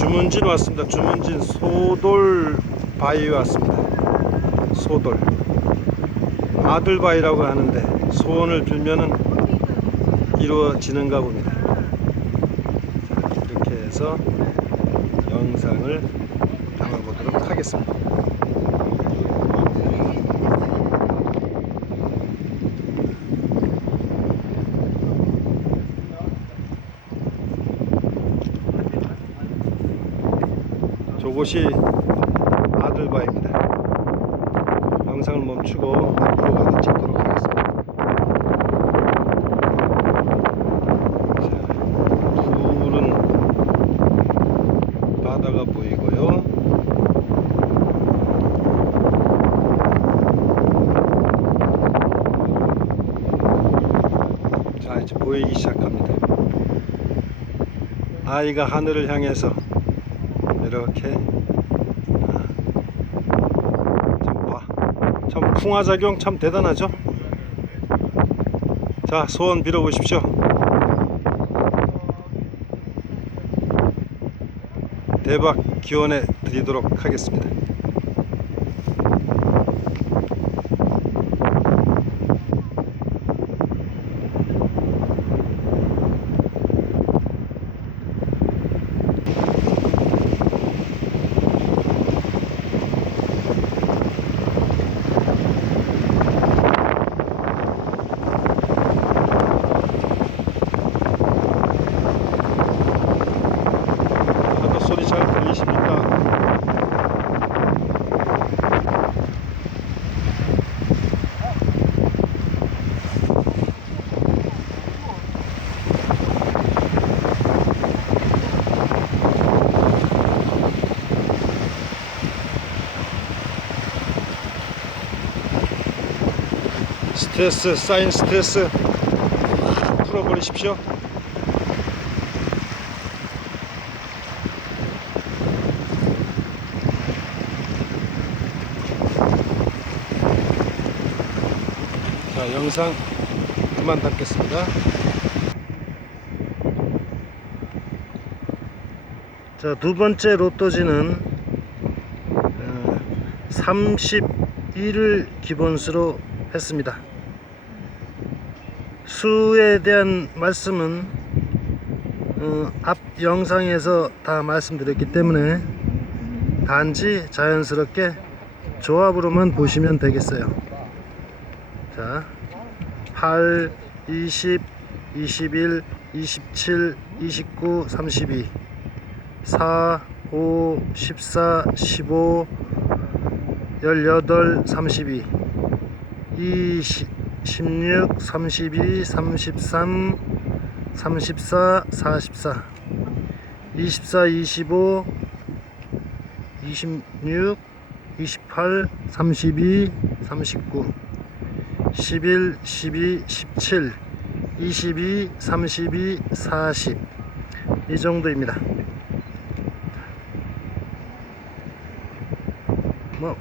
주문진 왔습니다. 주문진 소돌 바위에 왔습니다. 소돌 아들 바위라고 하는데 소원을 빌면은 이루어지는가 봅니다. 자, 이렇게 해서 영상을 담아보도록 하겠습니다. 저곳이 아들바입니다. 영상을 멈추고 앞으로 가서 찍도록 하겠습니다. 자, 푸른 바다가 보이고요. 자, 이제 보이기 시작합니다. 아이가 하늘을 향해서 이렇게 아, 참 봐. 참 풍화작용 참 대단하죠? 자 소원 빌어보십시오 대박 기원해 드리도록 하겠습니다 파도 소리 잘 들리십니까? 스트레스 쌓인 스트레스 풀어버리십시오. 자, 영상 그만 담겠습니다. 자, 두 번째 로또지는 어, 31을 기본수로 했습니다. 수에 대한 말씀은 어, 앞 영상에서 다 말씀드렸기 때문에 단지 자연스럽게 조합으로만 보시면 되겠어요. 자, 8, 20, 21, 27, 29, 32, 4, 5, 14, 15, 18, 32, 20, 16, 32, 33, 34, 44, 24, 25, 26, 28, 32, 39, 11, 12, 17, 22, 32, 40. 이 정도입니다. 뭐,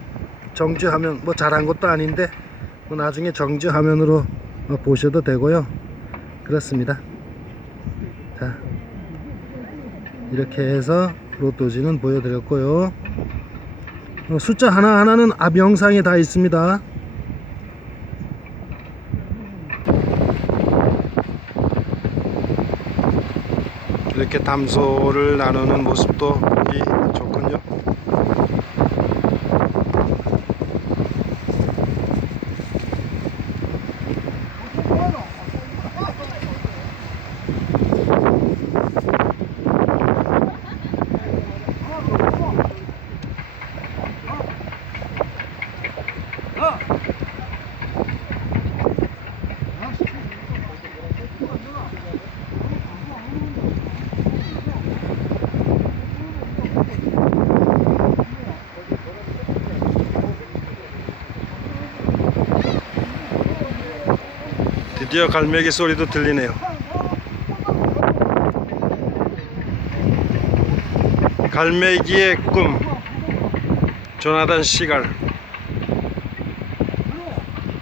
정지화면, 뭐 잘한 것도 아닌데, 뭐 나중에 정지 화면으로 뭐 보셔도 되고요. 그렇습니다. 자, 이렇게 해서 로또지는 보여드렸고요. 어, 숫자 하나하나는 앞 영상에 다 있습니다. 이렇게 담소를 나누는 모습도 보기 드디어 갈매기 소리도 들리네요. 갈매기의 꿈 조나단 시갈.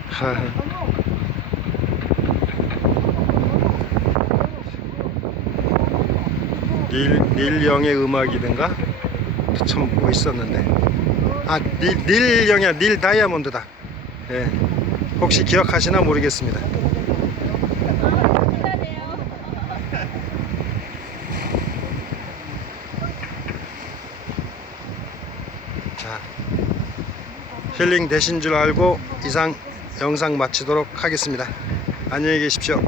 하. 닐, 닐 영의 음악이든가? 참 멋있었는데. 아 닐, 닐 영이야. 닐 다이아몬드다. 예. 혹시 기억하시나 모르겠습니다 자 힐링 되신 줄 알고 이상 영상 마치도록 하겠습니다. 안녕히 계십시오